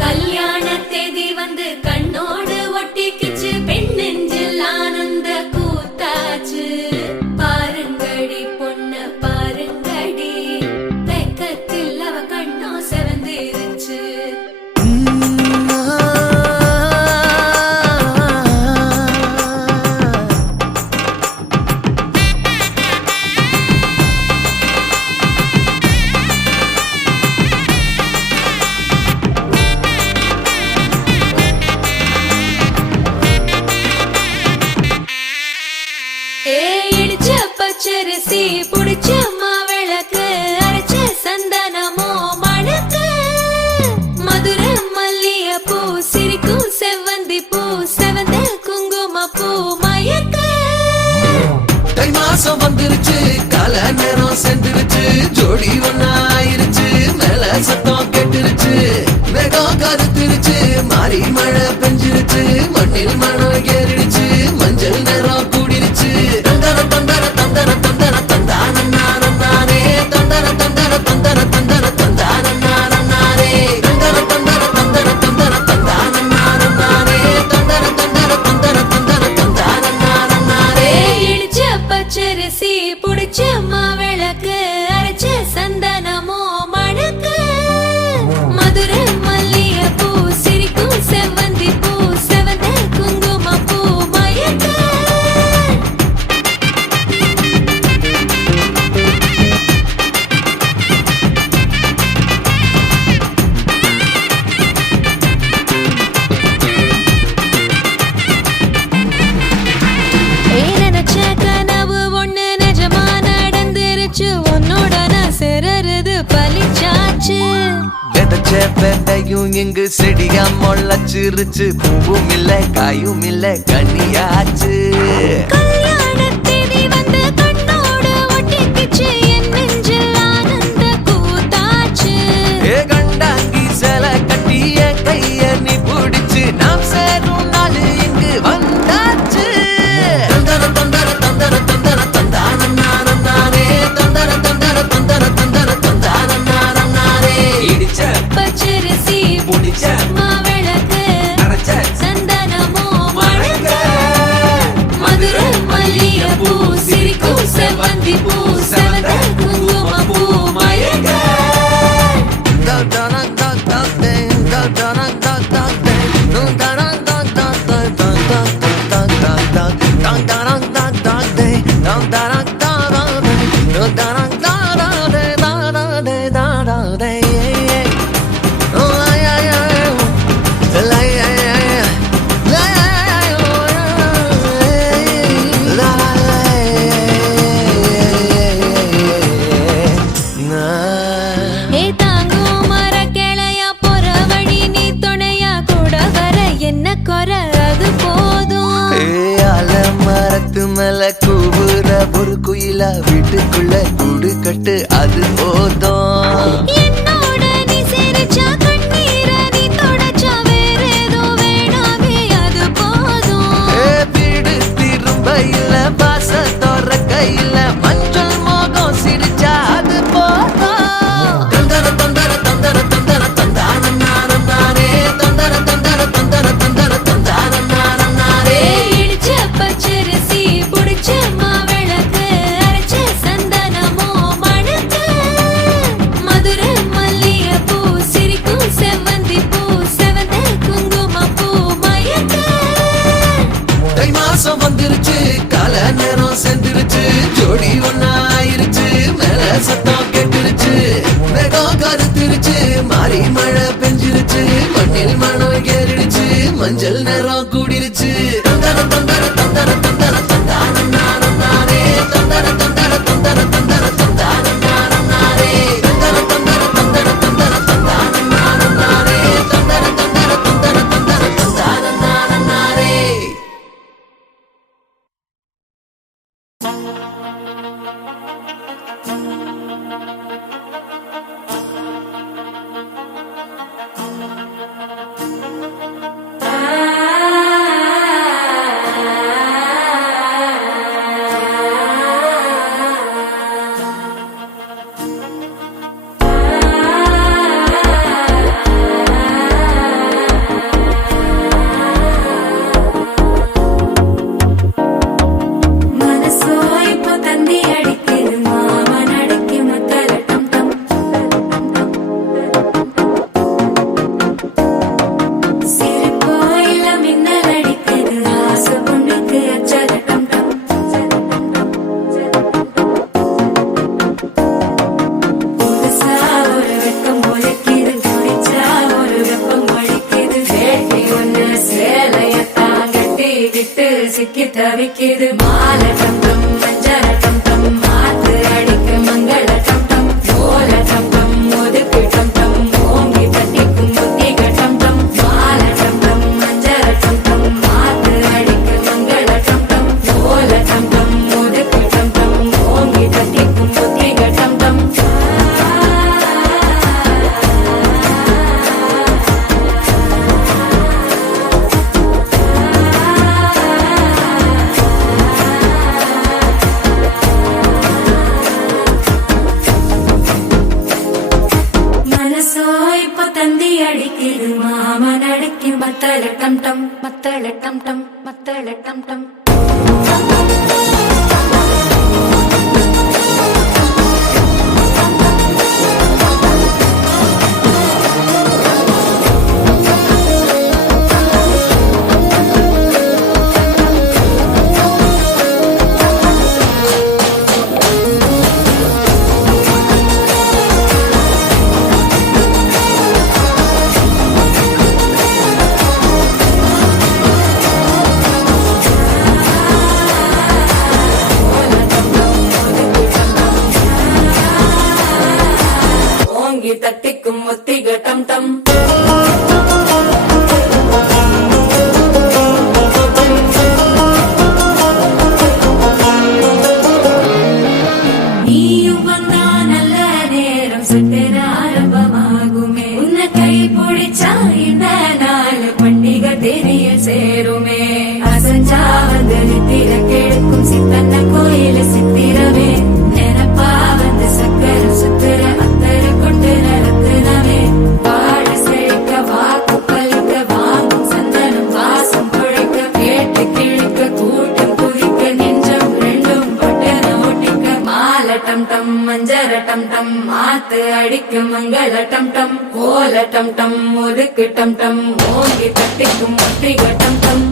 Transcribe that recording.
கல்யாண தேதி வந்து கண்ணோடு ஒட்டிக்கிச்சு, பெண் நெஞ்சில் ஆனந்த கூத்தாச்சு. பாருங்கடி பொண்ண பாருங்கடி, வெக்கத்தில் அவ கண்ணோ செவந்திருச்சு. இடிச்ச பச்சரிசி புடிச்ச மாவிளக்கு, அரைச்ச சந்தனமோ மணக்கு. மதுரை மல்லிய பூ சிரிக்கும் செவ்வந்தி பூ, செவந்த குங்கும பூ மயக்க. தை மாசம் வந்துருச்சு, கால நேரம் சென்றுருச்சு, ஜோடி ஒன்னா ஆயிருச்சு, மேல சத்தம் கேட்டுருச்சு. மேகம் கருத்துருச்சு, மாறி மழை பெஞ்சிருச்சு, மண்ணில் மனம் ஏறிடுச்சு, மஞ்சள் நேரம் கூடிருச்சு. தந்தர தந்தர தந்தர தந்தர தந்தானே, தந்தர தந்தர தந்தர தந்தர தந்தானே, தந்தர தந்தர தந்தர தந்தர தந்தானே, தந்தர தந்தர தந்தர தந்தர தந்தானே. இடிச்ச பச்சரிசி புடிச்ச மாவிளக்கு, அரைச்ச சந்தனமோ மணக்கு. மதுரை மல்லிய பூ சிரிக்கும் செவ்வந்தி பூ, செவந்த குங்கும பூ மயக்க. நினைச்ச கனவு ஒண்ணு நிஜமா நடந்துருச்சு, உன்னோட நான் சிறருது பலிச்சாச்சு. விதைச்ச விதையும் இங்கு செடியா முளைச்சிருச்சு, பூவும் இல்ல காயும் இல்ல கனியாச்சு. கல்யாண தேதி வந்து கண்ணோடு ஒட்டிக்கிச்சு, என் நெஞ்சில் ஆனந்த கூத்தாச்சு. ஏ கண்டாங்கி சில கட்டி என் கைய நீ பிடிச்சு, நாம் சேரும் நாள் இங்கு வந்தாச்சு. தந்தர தந்தர தந்தர தந்தர தந்தானே, தந்தர தந்தர தந்தர தந்தர தந்தானே. இடிச்ச பச்சரிசி புடிச்ச மாவிளக்கு, அரைச்ச சந்தனமோ மணக்க. மதுரை மல்லிய பூ சிரிக்கும் செவ்வந்தி பூ, செவந்த குங்கும பூ மயக்க. ஏ தாங்கும் மர கிளையா போற வழி, நீ துணையா கூட வர என்ன குறை அது போதும். மரத்து மேல கூவுற ஒரு குயிலா, வீட்டுக்குள்ள கூடு கட்டு அது போதும். என்னோட நீ சிரிச்சா கண்ணீர நீ தொடச்சா வேற ஏதோ வேணாமே அது போதும். வீடு திரும்ப இல்ல, பாச தோற கையில, மஞ்சள் மோகம் சிரிச்சா அது போதும். தந்தர தந்தர தந்தர தந்தர தந்தானே, தந்தர தந்தர தந்தர தந்தர தந்தானே. இடிச்ச பச்சரிசி புடிச்ச மாவிளக்கு, அரைச்ச சந்தனமோ மணக்க. மதுரை மல்லிய பூ சிரிக்கும் செவ்வந்தி பூ, செவந்த குங்கும பூ மயக்க. தை மாசம் வந்துருச்சு, கால நேரம் சென்றுருச்சு, ஜோடி ஒன்னா ஆயிருச்சு, மேல சத்தம் கேட்டுருச்சு, மேகம் கருத்துருச்சு, மாறி மழை பெஞ்சிருச்சு, மண்ணில் மனம் ஏறிடுச்சு, மஞ்சள் நேரம் கூடிருச்சு. தந்தர தந்தர தந்தர தந்தர தந்தானே, தந்தர தந்தர தந்தர தந்தர தந்தானே, தந்தர தந்தர தந்தர தந்தர தந்தானே, தந்தர தந்தர தந்தர தந்தர தந்தானே. ஆ மத்தள டம் டம் மத்தள டம் டம் மத்தள டம் டம் தட்டிக்கும் ஒத்திக டம் டம் நீயும் வந்தா நல்ல நேரம் சட்டென ஆரம்பமாகுமே உன்னை கை பிடிச்சா இந்த நாள் பண்டிகை தெரிய சேருமே அசஞ்சா வந்து நித்திர கெடுக்கும் சித்தன்ன கோயில சித்திரமே நினப்பா வந்து சக்கர சுத்திர அத்தர கொண்டு நடத்துனவே வாழ செழிக்க வாக்கு பலிக்க வாங்கும் சந்தனம் வாசம் குழைக்க கேட்டு கிழிக்க கூட்டம் குதிக்க நெஞ்சம் ரெண்டும் பட்டன ஒட்டிக்க மால டம் டம் மஞ்சர டம் டம் மாத்து அடிக்க மங்கள டம் டம் கோல டம் டம் ஒதுக்கு டம் டம் ஓங்கி தட்டிக்கும் ஒட்டிக டம் டம்